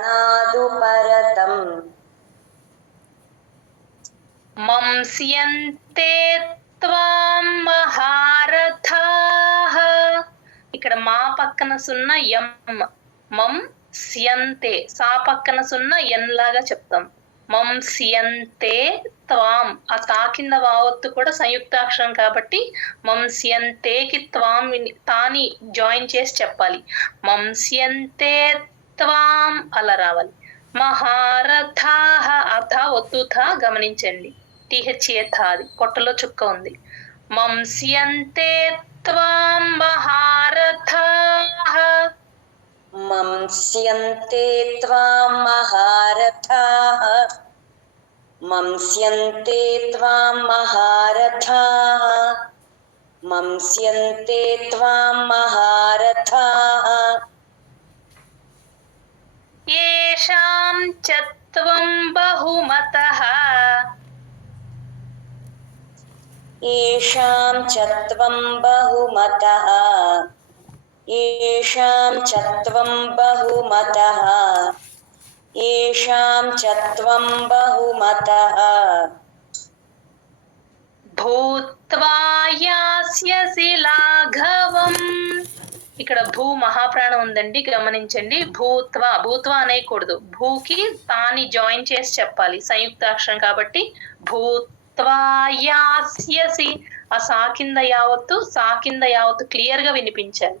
भयाद्रणादु परतम् మంస్యంతే త్వాం మహారథాః. ఇక్కడ మా పక్కన సున్న యం, మం స్యంతే, సా పక్కన సున్న ఎన్ లాగా చెప్తాం. మంస్యంతే త్వాం, ఆ తా కింద వావత్తు కూడా సంయుక్తాక్షరం కాబట్టి మంస్యంతేకి త్వాం తాని జాయిన్ చేసి చెప్పాలి. మంస్యంతే త్వాం అలా రావాలి. మహారథాః, అథ ఒత్తు థ గమనించండి. టిహెచ్ఏథాది పొట్టలో చుక్క ఉంది. మంస్యంతే త్వాం మహారథాః. मंस्यन्ते त्वां महारथाः मंस्यन्ते त्वां महारथाः मंस्यन्ते त्वां महारथाः येषां च त्वं बहुमतः येषां च त्वं बहुमतः येषां च त्वं बहुमतः येषां च त्वं बहुमतः భూత్వా యాస్యసి లాఘవం. ఇక్కడ భూ మహాప్రాణం ఉందండి, గమనించండి. భూత్వా, భూత్వా అనేయకూడదు, భూకి తాని జాయిన్ చేసి చెప్పాలి, సంయుక్తాక్షరం కాబట్టి. భూత్వా యాస్యసి, ఆ సా కింద యావత్తు క్లియర్ గా వినిపించాలి.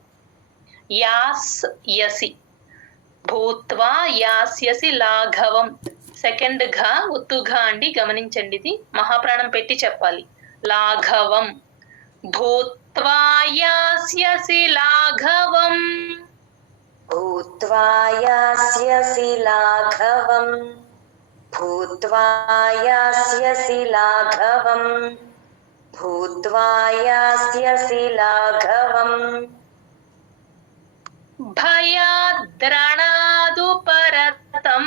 యాస్ యసి, భూత్వా యాస్యసి లాఘవం. సెకండ్ ఘ ఉత్తు ఘ అండి, గమనించండి. ఇది మహాప్రాణం పెట్టి చెప్పాలి. లాఘవం, భూత్వా యాస్యసి లాఘవం. భూత్వా యాస్యసి లాఘవం భూత్వా యాస్యసి లాఘవం భూత్వా యాస్యసి లాఘవం భయాద్రణాదు పరతం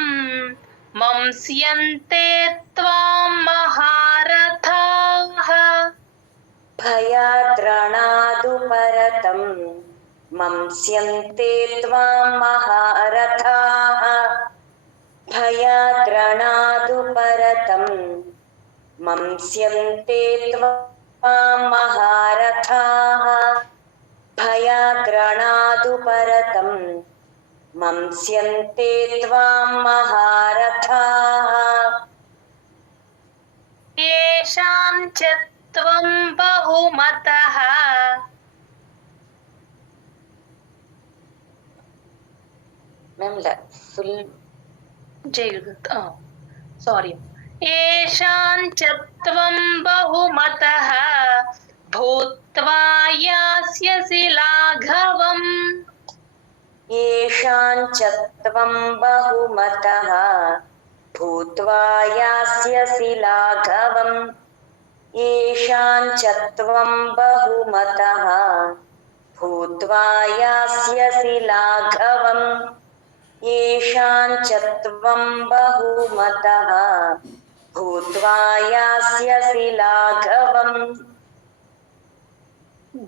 మంస్యంతే త్వాం మహారథాః. భయాద్రణాదు పరతం మంస్యంతే త్వాం మహారథాః భయాద్రణాదు పరతం మంస్యంతే త్వాం మహారథాః భయాద్రణాదు పరతం మంస్యంతే త్వాం మహారథాః येषां च त्वं बहुमतः ఫుల్ సారీ. येषां च त्वं बहुमतः भूत्वा यास्यसि लाघवम्. येषां च त्वं बहुमतः भूत्वा यास्यसि लाघवम् येषां च त्वं बहुमतः भूत्वा यास्यसि लाघवम् येषां च त्वं बहुमतः भूत्वा यास्यसि लाघवम्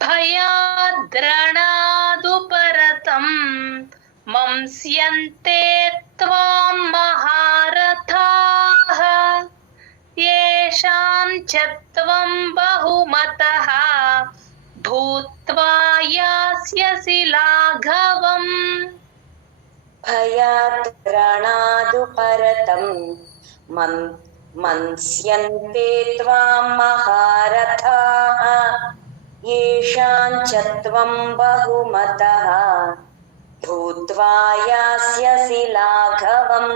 भयाद्रणादु परतं मंस्यन्ते त्वां महारथाः. येषां च त्वं बहुमतः भूत्वा यास्यसि लाघवम्. भयाद्रणादु परतं मंस्यन्ते त्वां महारथाः येषां च त्वं बहुमतः भूत्वा यास्यसि लाघवम्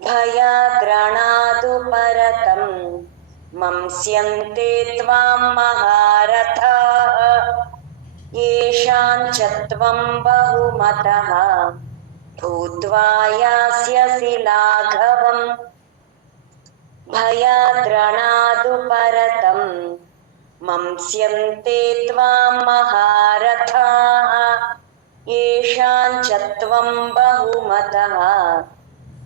भयाद्रणादु परतं मंस्यन्ते त्वां महारथाः येषां च त्वं बहुमतः भूत्वा यास्यसि लाघवम् भयाद्रणादु परतं मंस्यन्ते त्वां महारथाः येषां च त्वं बहुमतः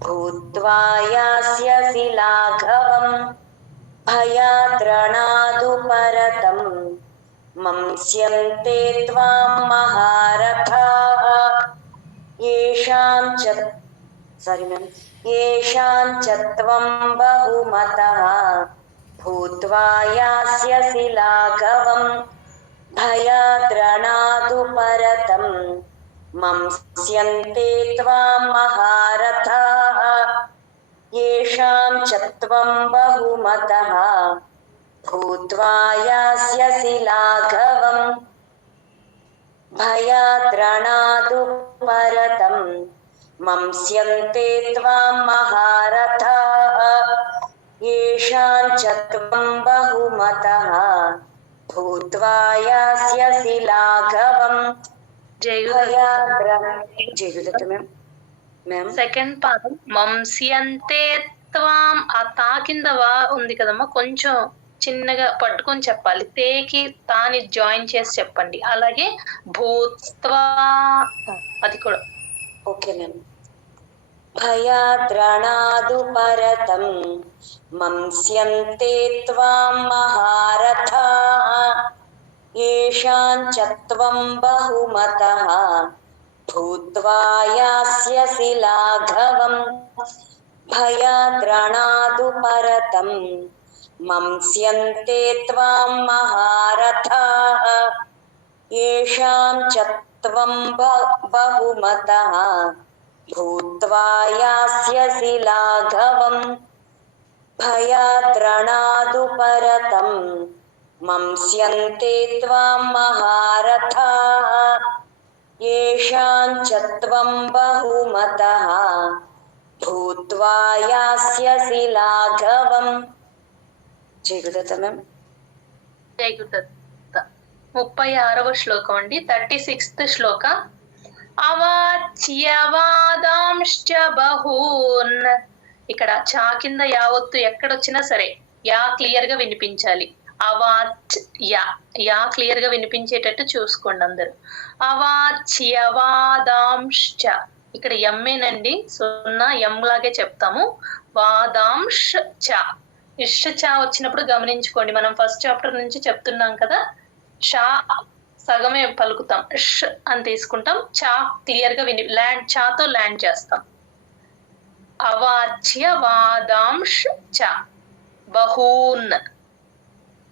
भूत्वा यास्यसि लाघवम् भयाद्रणादु परतं मंस्यन्ते त्वां महारथाः येषां च సారీ మ్యామ్. येषां च त्वं बहुमतः भूत्वा यास्यसि लाघवम् भयाद्रणादु परतं मंस्यन्ते त्वां महारथाः येषां च त्वं बहुमतः भूत्वा यास्यसि लाघवम् भयाद्रणादु परतं मंस्यन्ते त्वां महारथाः येषां च त्वं बहुमतः भूत्वा यास्यसि लाघवम् జయగుదత్త మ్యామ్. మ్యామ్ సెకండ్ పాదం మంస్యంతే త్వాం. ఆ తా కింద వా ఉంది కదమ్మా, కొంచెం చిన్నగా పట్టుకొని చెప్పాలి. తేకి తాని జాయిన్ చేసి చెప్పండి. అలాగే భూత్వా అది కూడా ఓకే మ్యామ్. భయాద్రణాదు పరతం మంస్యంతే త్వాం మహారథాః येषां च त्वं बहुमतः भूत्वा यास्यसि लाघवम् भयाद्रणादु परतं मंस्यन्ते त्वां महारथाः येषां च त्वं बहुमतः भूत्वा यास्यसि लाघवम् भयाद्रणादु परतं मंस्यन्ते त्वां महारथाः येषां च त्वं बहुमतः भूत्वा यास्यसि लाघवम् జయగుదత్త మ్యామ్. జయగుదత్త 36వ శ్లోకం అండి. 36th శ్లోక. అవాచ్యవాదాంశ్చ బహూన్. ఇక్కడ చా కింద యావత్తు ఎక్కడొచ్చినా సరే యా క్లియర్ గా వినిపించాలి. అవాచ్ యా క్లియర్ గా వినిపించేటట్టు చూసుకోండి అందరు. అవాచ్యవాదాంశ్చ ఇక్కడ ఎమ్మేనండి, 0 ఎం లాగే చెప్తాము. వాదాంశ చ ఇష్ చా వచ్చినప్పుడు గమనించుకోండి. మనం ఫస్ట్ చాప్టర్ నుంచి చెప్తున్నాం కదా, షా సగమే పలుకుతాం, ష్ అని తీసుకుంటాం. చా క్లియర్ గా ల్యాండ్, చాతో ల్యాండ్ చేస్తాం. అవాచ్యవాదాంశ చ బహూన్.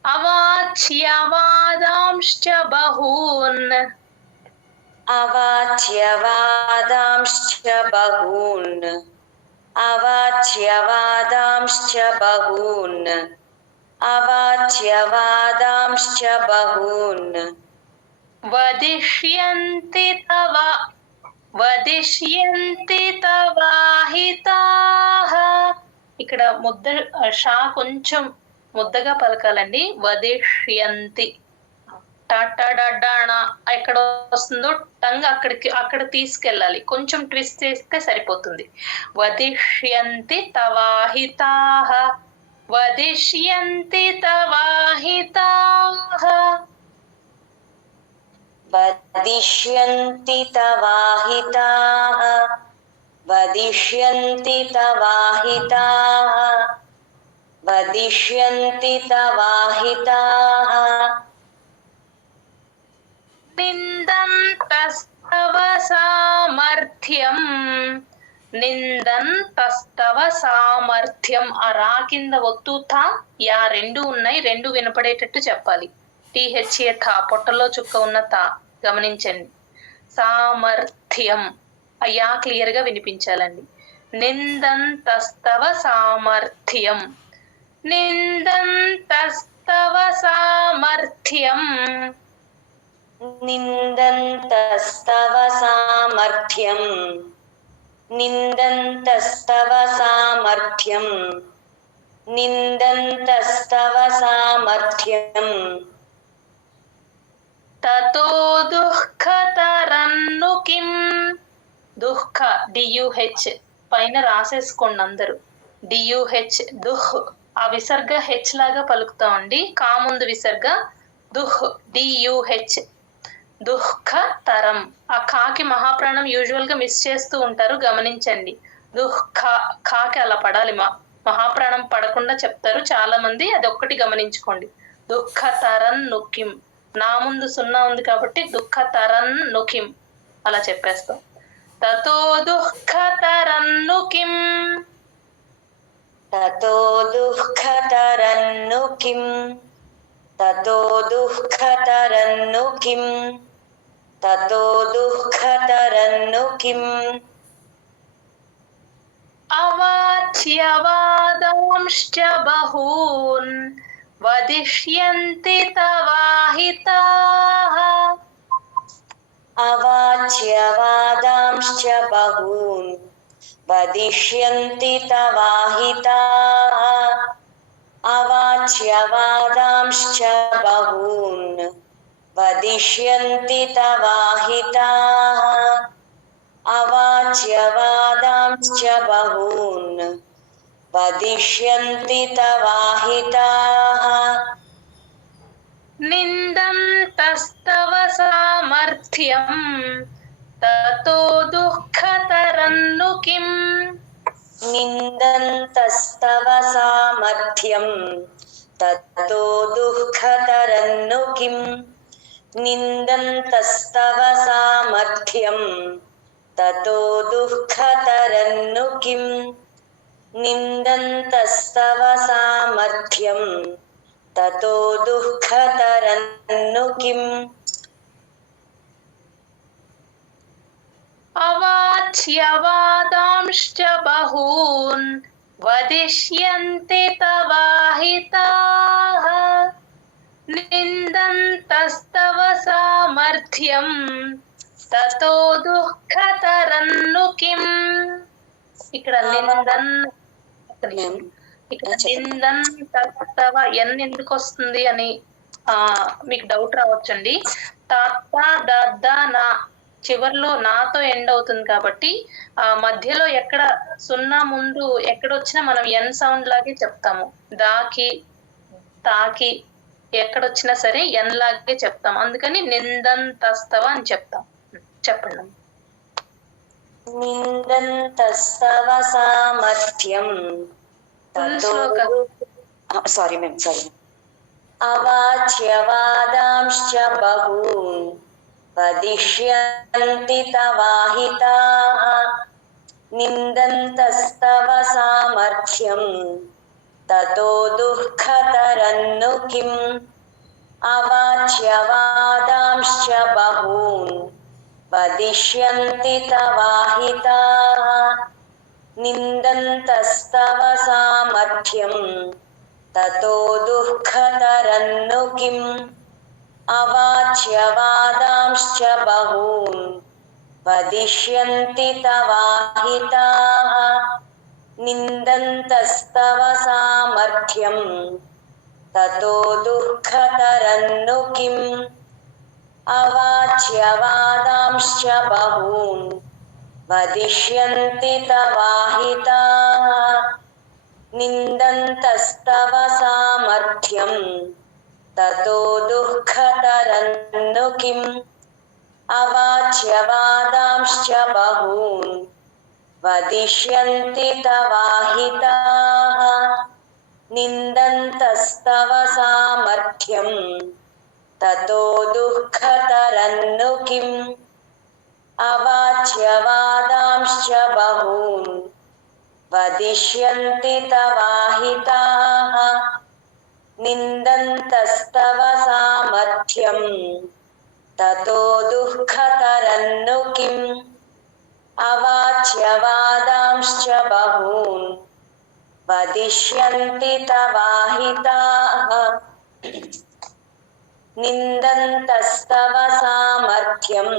అవాచ్యవాదాంశ్చ బహూన్. అవాచ్యవాదాంశ్చ బహూన్. అవాచ్యవాదాంశ్చ బహూన్. అవాచ్యవాదాంశ్చ బహూన్. వదిష్యంతి తవాహితాః. ఇక్కడ ముద్ద షా కొంచెం ముద్దగా పలకాలండి. వదిష్యంతి టడడణ ఎక్కడ వస్తుందో టంగ్ అక్కడ తీసుకెళ్ళాలి. కొంచెం ట్విస్ట్ చేస్తే సరిపోతుంది. వదిష్యంతి తవాహితాః. వదిష్యంతి తవాహితాః. వదిష్యంతి తవాహితాః. వదిష్యంతి తవాహితాః. వదిష్యంతి తవాహితాః. నిందంతస్తవ సామర్థ్యం. నిందంతస్తవ సామర్థ్యం. ఆ రా కింద ఒత్తు థా యా రెండు ఉన్నాయి, రెండు వినపడేటట్టు చెప్పాలి. టీహెచ్ఏ థా, పొట్టలో చుక్క ఉన్న తా గమనించండి. సామర్థ్యం అయ్యా క్లియర్ గా వినిపించాలండి. నిందంతస్తవ సామర్థ్యం. నిందంతస్తవ సామర్థ్యం. నిందంతస్తవ సామర్థ్యం. నిందంతస్తవ సామర్థ్యం. నిందంతస్తవ సామర్థ్యం. తతో దుఃఖతరన్ను కిం. దుఃఖ డియుహెచ్ పైన రాసేసుకోండి అందరూ. డియుహెచ్ దుఃఖ్, ఆ విసర్గ హెచ్ లాగా పలుకుతామండి. కా ముందు విసర్గ దుఃఖ్ డియుహెచ్. దుఃఖతరం. ఆ కాకి మహాప్రాణం యూజువల్ గా మిస్ చేస్తూ ఉంటారు, గమనించండి. దుఃఖ కాకి అలా పడాలి, మహాప్రాణం పడకుండా చెప్తారు చాలా మంది, అది ఒక్కటి గమనించుకోండి. దుఃఖతరన్ నుకిం, నా ముందు 0 ఉంది కాబట్టి దుఃఖతరన్ నుకిం అలా చెప్పేస్తాం. తతో దుఃఖతరన్ను కిం తతో దుఃఖతరన్ను కిం తతో దుఃఖతరన్ను కిం తతో దుఃఖతరన్ను కిం అవాచ్యవాదాంశ్చ బహూన్ వదిష్యంతి తవాహితాః అవాచ్యవాదాంశ్చ బహూన్ వదిష్యంతి తవాహితాః అవాచ్యవాదాంశ్చ బహూన్ వదిష్యంతి తవాహితాః అవాచ్యవాదాంశ్చ బహూన్ వదిష్యంతి తవాహితాః నిందంతస్తవ సామర్థ్యం తతో దుఃఖతరన్ను కిం నిందంతస్తవ సామర్థ్యం తతో దుఃఖతరన్ను కిం నిందంతస్తవ సామర్థ్యం తతో దుఃఖతరన్ను కిం నిందంతస్తవ సామర్థ్యం తతో దుఃఖతరన్ను కిం అవాచ్యవాదాంశ్చ బహూన్ వదిష్యంతి తవాహితాః నిందంతస్తవ సామర్థ్యం తతో దుఃఖతరన్ను కిం ఇక్కడ నిందన్ తస్తవ ఎన్ ఎందుకు వస్తుంది అని మీకు డౌట్ రావచ్చండి. తాత దద్ద నా చివర్లో నాతో ఎండ్ అవుతుంది కాబట్టి ఆ మధ్యలో ఎక్కడ సున్నా ముందు ఎక్కడొచ్చినా మనం ఎన్ సౌండ్ లాగే చెప్తాము. దాకి తాకి ఎక్కడొచ్చినా సరే ఎన్ లాగే చెప్తాం. అందుకని నిందంతస్తవ అని చెప్తాం. చెప్పండి. నిందంతస్తవ సామర్థ్యం సారీ మ్యామ్ సారీ అవాచ్యవాదాంశ్చ బహూన్ వదిష్యంతి తవాహితాః నిందంతస్తవ సామర్థ్యం తతో దుఃఖతరన్ను కిం అవాచ్యవాదాంశ్చ బహూన్ వదిష్యంతి తవాహితాః నిందంతస్తవ సామర్థ్యం తతో దుఃఖతరన్ను కిం అవాచ్యవాదాంశ్చ బహూన్ వదిష్యంతి తవాహితాః నిందంతస్తవ సామర్థ్యం తతో దుఃఖతరన్ను కిం అవాచ్యవాదాంశ్చ బహూన్ వదిష్యంతి తవాహితాః నిందంతస్తవ సామర్థ్యం తతో దుఃఖతరన్ను కిం అవాచ్యవాదాంశ్చ బహూన్ వదిష్యంతి తవాహితాః నిందంతస్తవ సామర్థ్యం తతో దుఃఖతరన్ను కిం అవాచ్యవాదాంశ్చ బహూన్ వదిష్యంతి తవాహితాః నిందంతస్తవ సామర్థ్యం తతో దుఃఖతరన్ను కిం అవాచ్యవాదాంశ్చ బహూన్ వదిష్యంతి తవాహితాః నిందంతస్తవ సామర్థ్యం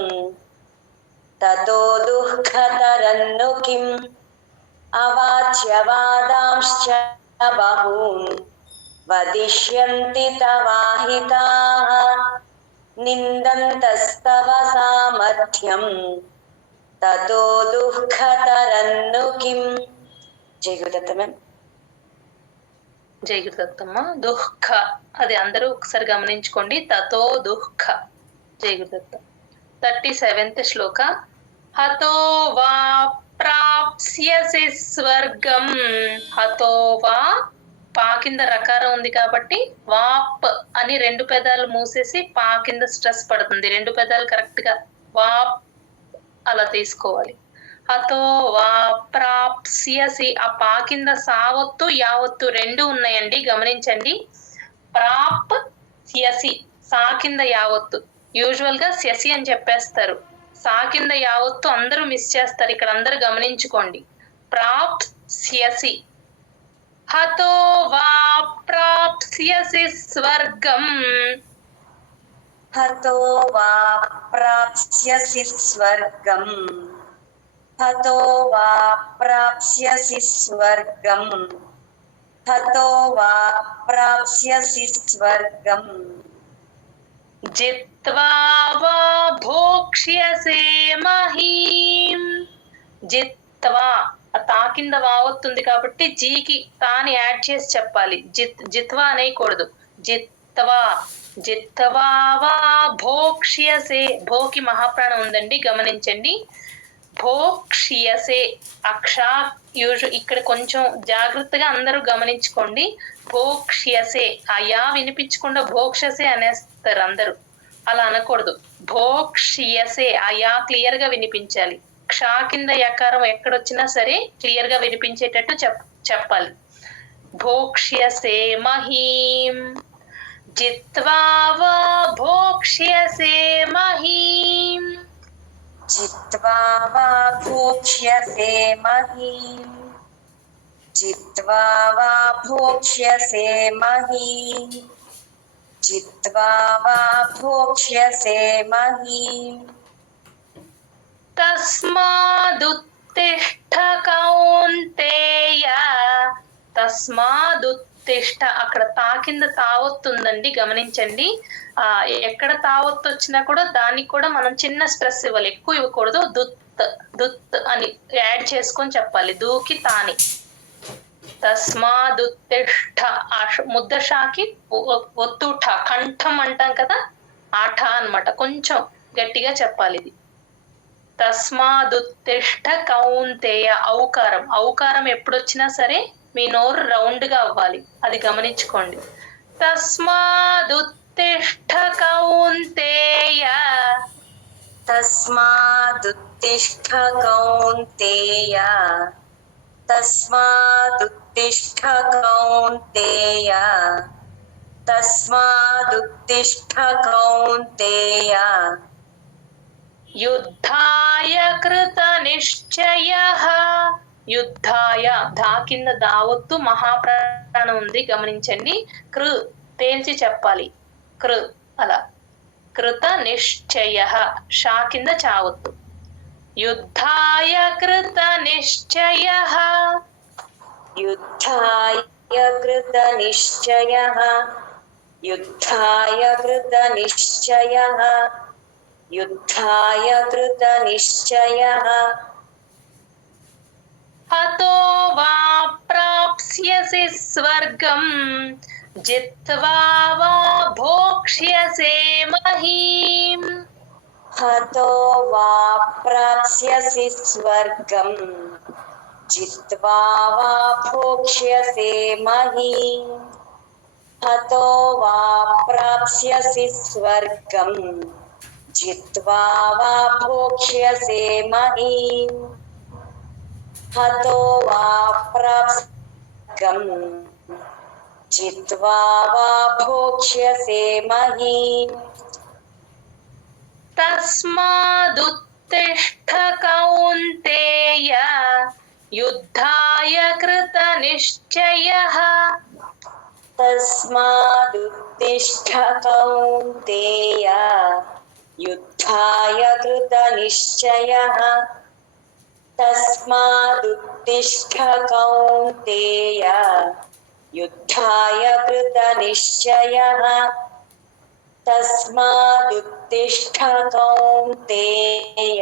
తతో దుఃఖతరన్ను కిం అవాచ్యవాదాంశ్చ బహూన్ వదిష్యంతి తవాహితాః నిందంతస్తవ సామర్థ్యం తతో దుఃఖతరన్ను కిం. జై గురుదత్త మ్యామ్. జై గురుదత్తమ్మ. దుఃఖ అది అందరూ ఒకసారి గమనించుకోండి. తతో దుఃఖ. జై గురుదత్త. 37th శ్లోక. హతో వా ప్రాప్స్యసి స్వర్గం. హతో వా పా కింద రకారం ఉంది కాబట్టి వాప్ అని 2 పెదాలు మూసేసి పా కింద స్ట్రెస్ పడుతుంది. 2 పెదాలు కరెక్ట్ గా వాప్ అలా తీసుకోవాలి. హతో వా ప్రాప్స్యసి. ఆ పా కింద సావత్తు యావత్తు రెండు ఉన్నాయండి, గమనించండి. ప్రాప్ స్యసి, సా కింద యావత్తు. యూజువల్ గా స్యసి అని చెప్పేస్తారు, సా కింద యావత్తు అందరూ మిస్ చేస్తారు. ఇక్కడ అందరూ గమనించుకోండి. ప్రాప్ స్యసి. హతో వా ప్రాప్స్యసి స్వర్గం. హతో వా ప్రాప్స్యసి స్వర్గం. హతో వా ప్రాప్స్యసి స్వర్గం. హతో వా ప్రాప్స్యసి స్వర్గం. జిత్వా వా భోక్ష్యసే మహీం. జిత్వా, ఆ తా కింద వావత్తుంది కాబట్టి జీకి తాని యాడ్ చేసి చెప్పాలి. జిత్వా అనేయకూడదు. జిత్వా. జిత్వా వా భోక్ష్యసే. భోకి మహాప్రాణం ఉందండి, గమనించండి. భోక్ష్యసే అక్షా ఇక్కడ కొంచెం జాగ్రత్తగా అందరూ గమనించుకోండి. భోక్ష్యసే, ఆ యా వినిపించకుండా భోక్షసే అనేస్తారు అందరూ. అలా అనకూడదు. భోక్ష్యసే, ఆ యా క్లియర్ గా వినిపించాలి. క్షా కింద యకారం ఎక్కడొచ్చినా సరే క్లియర్ గా వినిపించేటట్టు చెప్పాలి. భోక్ష్యసే మహీం. జిత్వా వా భోక్ష్యసే మహీం. జిత్వా వా భోక్ష్యసే మహీం. జిత్వా వా భోక్ష్యసే మహీం. జిత్వా వా భోక్ష్యసే మహీం. తస్మాదుత్తిష్ఠ కౌంతేయ. తస్మాదుత్తిష్ఠ, అక్కడ తా కింద తావొత్తుందండి, గమనించండి. ఎక్కడ తావొత్తు వచ్చినా కూడా దానికి కూడా మనం చిన్న స్ట్రెస్ ఇవ్వాలి, ఎక్కువ ఇవ్వకూడదు. దుత్ దుత్ అని యాడ్ చేసుకొని చెప్పాలి, దూకి తాని. తస్మాదుత్తిష్ఠ, ముద్ద షాకి ఒత్తుఠ, కంఠం అంటాం కదా, ఆఠ అన్నమాట. కొంచెం గట్టిగా చెప్పాలి ఇది. తస్మాదుత్తిష్ఠ కౌంతేయ. ఔకారం, ఔకారం ఎప్పుడొచ్చినా సరే మీ నోరు రౌండ్ గా అవ్వాలి, అది గమనించుకోండి. తస్మాదుత్తిష్ఠ కౌంతేయ. తస్మాదుత్తిష్ఠ కౌంతేయ. తస్మాదుత్తిష్ఠ కౌంతేయ. తస్మాదుత్తిష్ఠ కౌంతేయ. యుద్ధాయ కృత నిశ్చయః. యుద్ధాయ, ధా కింద దావత్తు మహాప్రాణం ఉంది, గమనించండి. కృ తేల్చి చెప్పాలి, కృ అలా. కృత నిశ్చయః, షా కింద చావత్తు. యుద్ధాయ కృత నిశ్చయః. యుద్ధాయ కృత నిశ్చయః. యుద్ధాయ కృత నిశ్చయః. యుద్ధాయ కృత నిశ్చయః. హతో వా ప్రాప్స్యసి స్వర్గం. జిత్వా వా భోక్ష్యసే మహీం. హతో వా ప్రాప్స్యసి స్వర్గం. జిత్వా వా భోక్ష్యసే మహీం. హతో వా ప్రాప్స్యసి స్వర్గం. జిత్వా వా భోక్ష్యసే మహీం. హతో వా ప్రాప్స్యసి జిత్వా వా భోక్ష్యసే మహీం. తస్మాదుత్తిష్ఠ కౌంతేయ. యుద్ధాయ కృత నిశ్చయః. తస్మాదుత్తిష్ఠ కౌంతేయ. యుద్ధాయ కృత నిశ్చయః. తస్మాదుత్తిష్ఠ కౌంతేయ. యుద్ధాయ కృత నిశ్చయః. తస్మాదుత్తిష్ఠ కౌంతేయ.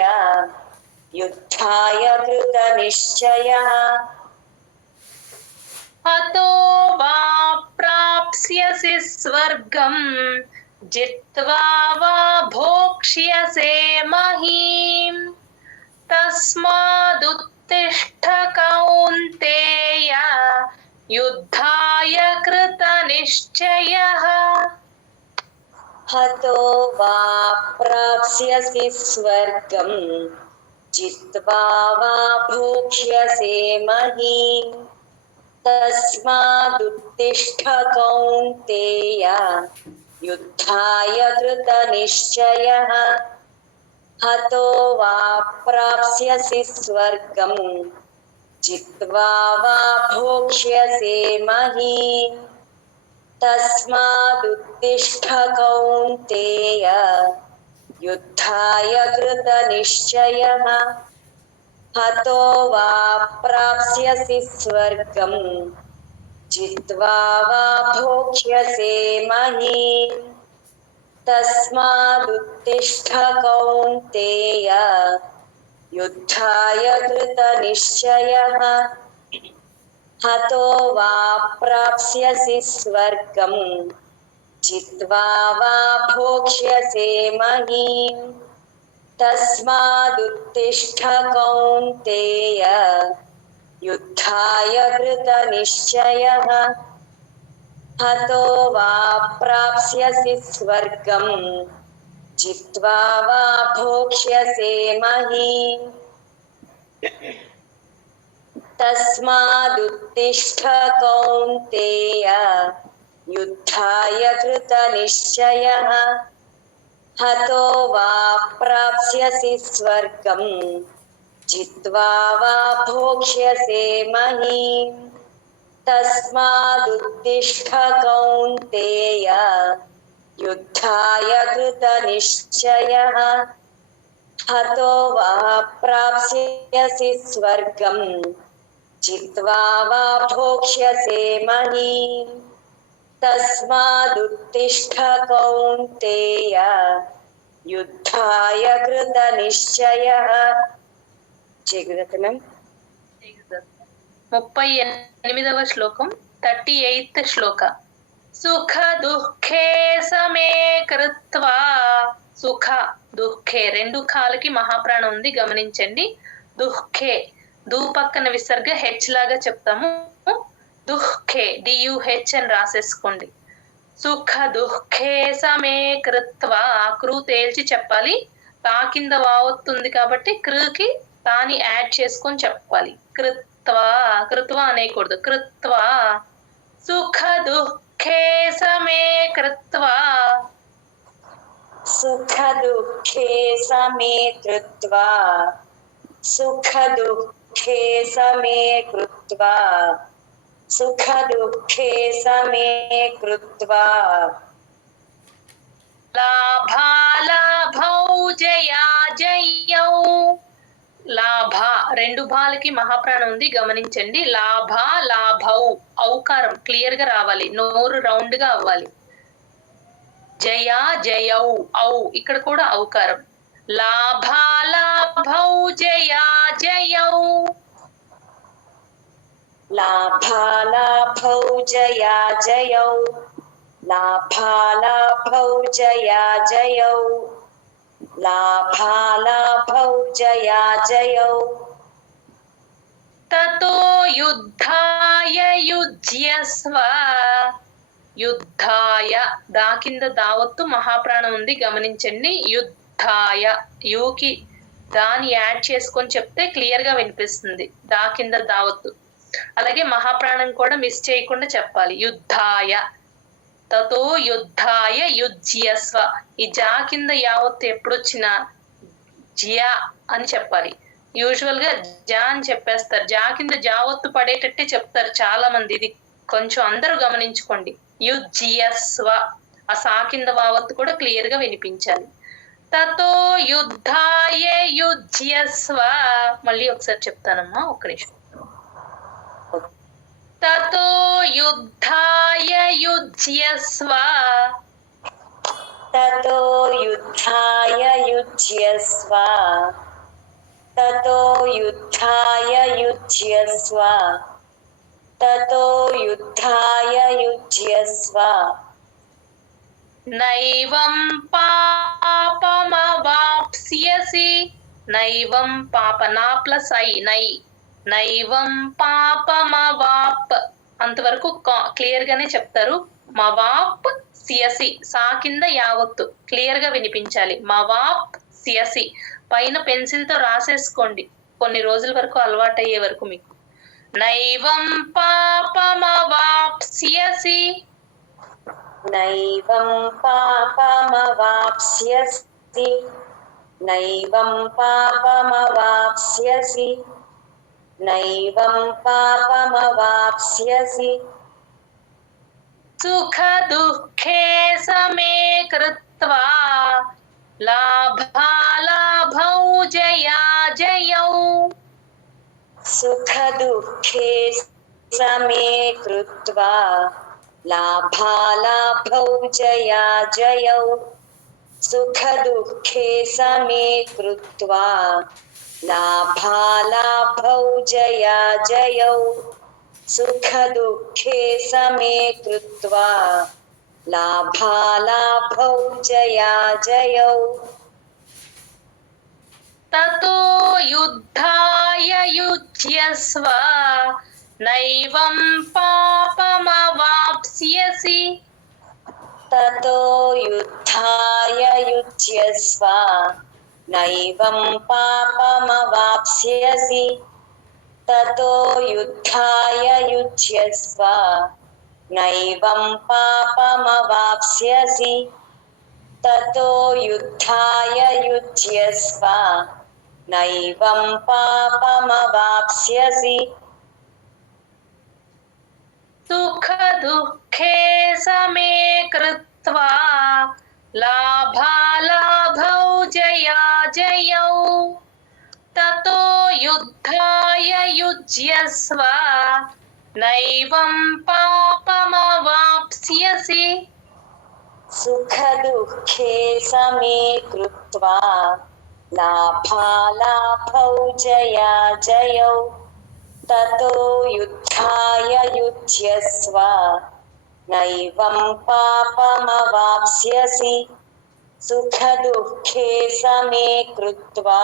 యుద్ధాయ కృత నిశ్చయః. హతో వా ప్రాప్స్యసి స్వర్గం. జిత్వా వా భోక్ష్యసే మహీం. తస్మాదుత్తిష్ఠ కౌంతేయ. యుద్ధాయ కృత నిశ్చయః. హతో వా ప్రాప్స్యసి స్వర్గం. जित्वा वा भोक्ष्यसे महीम् तस्मादुत्तिष्ठ कौन्तेय युद्धाय कृतनिश्चयः हतो वा प्राप्स्यसि स्वर्गम् जित्वा वा भोक्ष्यसे महीम् तस्मादुत्तिष्ठ कौन्तेय युद्धाय कृतनिश्चयः हतो वा प्राप्स्यसि स्वर्गम् जित्वा वा भोक्ष्यसे महीम् तस्मादुत्तिष्ठ कौन्तेय युद्धाय कृतनिश्चयः हतो वा प्राप्स्यसि स्वर्गम् जित्वा वा भोक्ष्यसे महीम् तस्मादुत्तिष्ठ कौन्तेय युद्धाय कृतनिश्चयः हतो वा प्राप्स्यसि स्वर्गम् जित्वा वा भोक्ष्यसे महीम् तस्मादुत्तिष्ठ कौन्तेय युद्धाय कृतनिश्चयः हतो वा प्राप्स्यसि स्वर्गम् जित्वा वा भोक्ष्यसे महीम् तस्मादुत्तिष्ठ कौन्तेय युद्धाय कृतनिश्चयः हतो वा प्राप्स्यसि स्वर्गम् जित्वा वा भोक्ष्यसे महीम् तस्मादुत्तिष्ठ कौन्तेय युद्धाय कृतनिश्चयः जयगुरुतमम् 38వ శ్లోకం 38th శ్లోక సుఖ దుఃఖే సమే కృత్వా సుఖ దుఃఖే రెండు కాలకి మహాప్రాణం ఉంది గమనించండి దుఃఖే దు పక్కన విసర్గ హెచ్ లాగా చెప్తాము దుఃఖే డియుహెచ్ అని రాసేసుకోండి సుఖ దుఃఖే సమే కృత్వా కృ తేల్చి చెప్పాలి తా కింద వావొత్తుంది కాబట్టి కృకి తాని యాడ్ చేసుకొని చెప్పాలి కృత్వా అనేకూడదు కృత్వా సుఖ దుఃఖే సమే కృత్వా सुख दुःखे समे कृत्वा सुख दुःखे समे कृत्वा सुख दुःखे समे कृत्वा లాభాలాభౌ జయా జయౌ లాభ రెండు భాలకి మహాప్రాణం ఉంది గమనించండి లాభ లాభౌ ఔకారం క్లియర్ గా రావాలి నోరు రౌండ్ గా అవ్వాలి జయా జయౌ ఔ ఇక్కడ కూడా ఔకారం లాభాలాభౌ జయా జయౌ लाभालाभौ जया जयौ लाभालाभौ जया जयौ लाभालाभौ जया जयौ తతో యుద్ధాయ యుజ్యస్వ యుద్ధాయ దా కింద దావత్తు మహాప్రాణం ఉంది గమనించండి యుద్ధాయ యూకి దాని యాడ్ చేసుకొని చెప్తే క్లియర్ గా వినిపిస్తుంది దా కింద దావత్తు అలాగే మహాప్రాణం కూడా మిస్ చేయకుండా చెప్పాలి యుద్ధాయ తతో యుద్ధాయ యుజ్యస్వ ఈ జా కింద యావత్తు ఎప్పుడొచ్చినా జియా అని చెప్పాలి యూజువల్ గా జా అని చెప్పేస్తారు జా కింద జావత్తు పడేటట్టే చెప్తారు చాలా మంది ఇది కొంచెం అందరూ గమనించుకోండి యుజ్యస్వ ఆ సా కింద వావత్తు కూడా క్లియర్ గా వినిపించాలి తతో యుద్ధాయ యుజ్యస్వ మళ్ళీ ఒకసారి చెప్తానమ్మా ఒక్క నిమిషం తతో యుద్ధాయ యుజ్యస్వ ततो युद्धाय युज्यस्व ततो युद्धाय युज्यस्व ततो युद्धाय युज्यस्व నైవం పాపమవాప్స్యసి నైవం పాప నా ప్లస్ ఐ నైవం పాపమవాప్ అంతవరకు క్లియర్ గానే చెప్తారు మవాప్ సియసి సా కింద యావత్తు క్లియర్ గా వినిపించాలి మవాప్ సియసి పైన పెన్సిల్తో రాసేసుకోండి కొన్ని రోజుల వరకు అలవాటయ్యే వరకు మీకు. నైవం పాపమవాప్స్యసి, నైవం పాపమవాప్స్యసి, నైవం పాపమవాప్స్యసి, నైవం పాపమవాప్స్యసి. సుఖ దుఃఖే సమే కృత్వా లాభాలాభౌ జయాజయౌ, సుఖ దుఃఖే సమే కృత్వా లాభాలాభౌ జయాజయౌ, సుఖ దుఃఖే సమే కృత్వా లాభాలాభౌ జయాజయౌ, సుఖ దుఃఖే సమే కృత్వా లాభాలాభౌ జయాజయౌ. తతో యుద్ధాయ యుజ్యస్వ నైవం పాపమవాప్స్యసి, తతో యుద్ధాయ యుజ్యస్వ నైవం పాపమవాప్స్యసి, తతో యుద్ధాయ యుజ్యస్వ నైవం పాపమవాప్స్యసి, తతో యుద్ధాయ యుజ్యస్వ నైవం పాపమవాప్స్యసి. సుఖ దుఃఖే సమే కృత్వా లాభాలాభౌ జయాజయౌ, తతో యుద్ధాయ యుజ్యస్వ నైవం పాపమవాప్స్యసి. సుఖ దుఃఖే సమే కృత్వా లాభాలాభౌ జయాజయౌ, తతో యుద్ధాయ యుజ్యస్వ నైవం పాపమవాప్స్యసి. సుఖ దుఃఖే సమే కృత్వా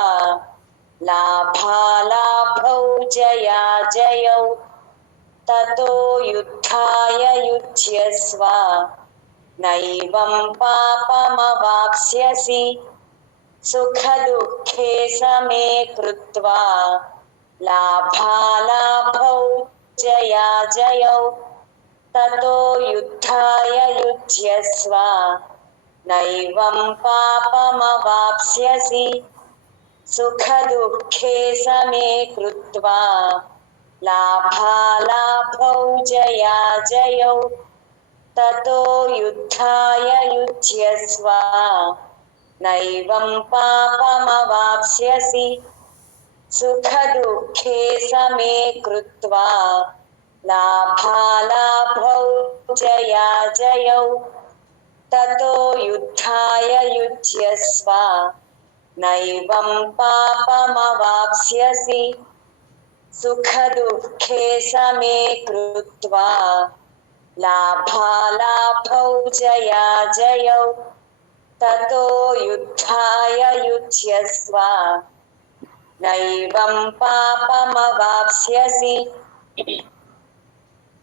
లాభాలాభౌ జయాజయౌ, తతో యుద్ధాయ యుజ్యస్వ నైవం పాపమవాప్స్యసి. సుఖ దుఃఖే సమే కృత్వా లాభాలాభౌ జయాజయౌ, తతో యుద్ధాయ యుజ్యస్వ నైవం పాపమవాప్స్యసి. సుఖ దుఃఖే సమే కృత్వా లాభాలాభౌ జయాజయౌ, తతో యుద్ధాయ యుజ్యస్వ నైవం పాపమవాప్స్యసి. సుఖ దుఃఖే సమే కృత్వా లాభాలాభౌ జయాజయౌ, తతో యుద్ధాయ యుజ్యస్వ నైవం పాపమవాప్స్యసి. సుఖ దుఃఖే సమే కృత్వా లాభాలాభౌ జయాజయౌ, తతో యుద్ధాయ యుజ్యస్వ నైవం పాపమవాప్స్యసి.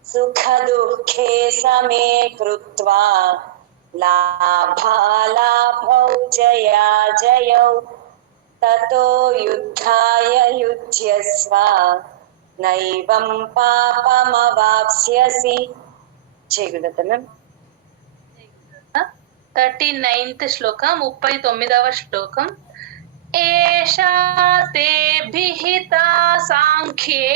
సుఖ దుఃఖే సమే కృత్వా లాభాలాభౌ జయాజయౌ, తతో యుద్ధాయ యుజ్యస్వ నైవం పాపమవాప్స్యసి. జై గురుదత్తం. 39th శ్లోకం, 39వ శ్లోకం. ఏషా తే విహితా సాంఖ్యే,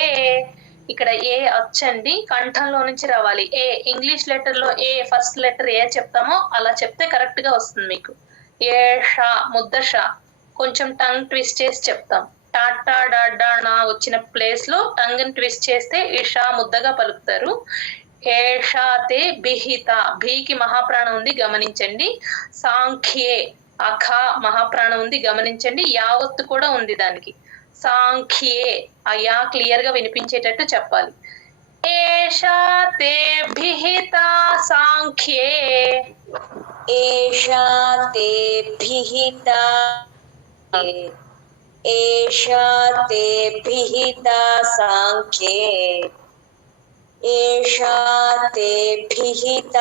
ఇక్కడ ఏ వచ్చండి కంఠంలో నుంచి రావాలి. ఏ ఇంగ్లీష్ లెటర్ లో ఏ ఫస్ట్ లెటర్ ఏ చెప్తామో అలా చెప్తే కరెక్ట్ గా వస్తుంది మీకు. ఏషా ముద్ద షా, కొంచెం టంగ్ ట్విస్ట్ చేసి చెప్తాం. టాటా డాడా నా వచ్చిన ప్లేస్ లో టంగ్ ట్విస్ట్ చేస్తే ఈషా ముద్దగా పలుకుతారు. ఏషాతే బిహిత, భీకి మహాప్రాణం ఉంది గమనించండి. సాంఖ్యే అఖ మహాప్రాణం ఉంది గమనించండి. యావత్తు కూడా ఉంది దానికి. సాంఖ్యే ఆ యా క్లియర్ గా వినిపించేటట్టు చెప్పాలి. ఏషాతే బిహిత సాంఖ్యే, ఏషాతే విహిత, ఏషాతే విహిత సాంఖ్యే, ఏషాతే విహిత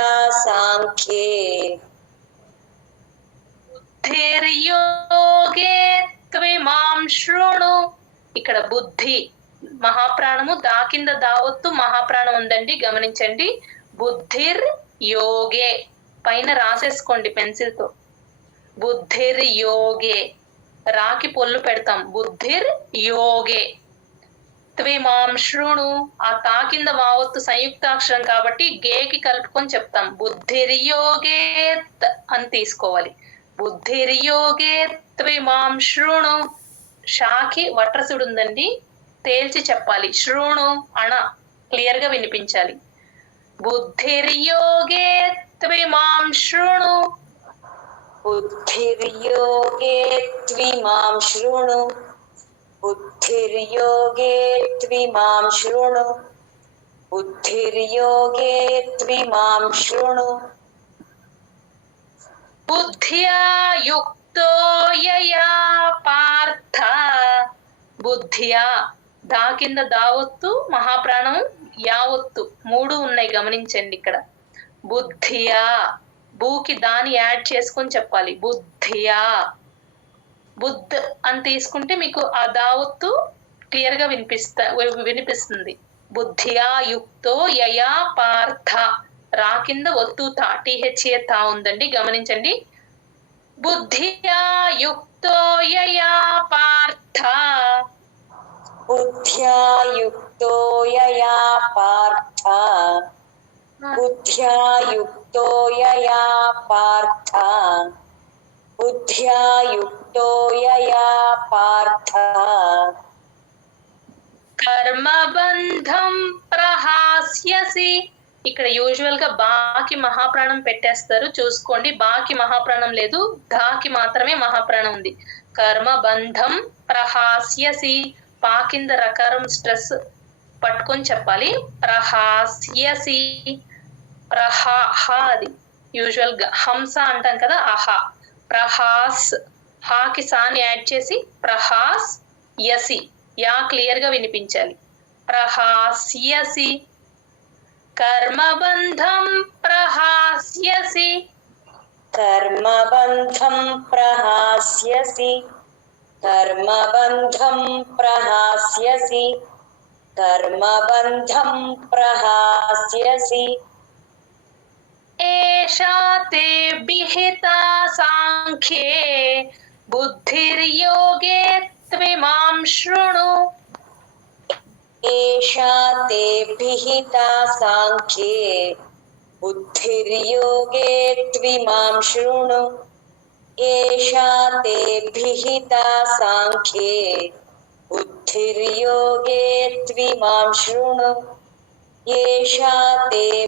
సాంఖ్యే. బుద్ధిర్యోగే త్విమాం శృణు. ఇక్కడ బుద్ధి మహాప్రాణము, దా కింద దావత్తు మహాప్రాణం ఉందండి, గమనించండి. బుద్ధిర్ యోగే పైన రాసేసుకోండి పెన్సిల్ తో. బుద్ధిర్ యోగే, రాకి పొల్లు పెడతాం. బుద్ధిర్ యోగే త్విమాం శృణు. ఆ తా కింద వావత్తు సంయుక్తాక్షరం కాబట్టి గేకి కలుపుకొని చెప్తాం. బుద్ధిర్యోగే అని తీసుకోవాలి. బుద్ధిర్యోగే త్విమాం శృణు. షాకి వట్రసుడు ఉందండి, తేల్చి చెప్పాలి. శృణు అణ క్లియర్ గా వినిపించాలి. బుద్ధిర్యోగే త్విమాం శృణు. బుద్ధిర్యోగే త్విమాం శృణు. బుద్ధిర్యోగే త్విమాం శృణు. బుద్ధిర్యోగే త్విమాం శృణు. బుద్ధ్యా యుక్తో యయా పార్థ. బుద్ధ్యా దా కింద దావత్తు మహాప్రాణం యావత్తు మూడు ఉన్నాయి, గమనించండి ఇక్కడ. బుద్ధియా భూకి దాని యాడ్ చేసుకొని చెప్పాలి. బుద్ధియా. బుద్ధ్ అని తీసుకుంటే మీకు ఆ దావత్తు క్లియర్ గా వినిపిస్తుంది. బుద్ధియా యుక్తో యయా పార్థ. రా కింద ఒత్తు తా, టిహెచ్ఏ తా ఉందండి, గమనించండి. బుద్ధియా యుక్తో యయా పార్థ. బుద్ధ్యా యుక్తో యయా పార్థ. బుద్ధ్యా యుక్తో యయా పార్థ. బుద్ధ్యా యుక్తో యయా పార్థ. కర్మబంధం ప్రహాస్యసి. ఇక్కడ యూజువల్ గా బాకి మహాప్రాణం పెట్టేస్తారు, చూసుకోండి. బాకి మహాప్రాణం లేదు, ధాకి మాత్రమే మహాప్రాణం ఉంది. కర్మబంధం ప్రహాస్యసి. పా కింద రకారం స్ట్రెస్ పట్టుకొని చెప్పాలి. ప్రహాస్యసి. అది యూజువల్ గా హంస అంటాం కదా, ఆహా. ప్రహాస్, హాకి సాని యాడ్ చేసి ప్రహాస్ యసి, యా క్లియర్ గా వినిపించాలి. ప్రహాస్యసి. కర్మబంధం ప్రహాస్యసి. కర్మబంధం ప్రహాస్యసి. కర్మబంధం ప్రహాస్యసి. కర్మబంధం ప్రహాస్యసి. ఏషా తే విహితా సాంఖ్యే బుద్ధిర్యోగే త్విమాం శృణు. ఏషా తే విహితా సాంఖ్యే బుద్ధిర్యోగే త్విమాం శృణు. ఏషా తే విహితా సాంఖ్యే బుద్ధిర్యోగే త్విమాం శృణు. ఏషా తే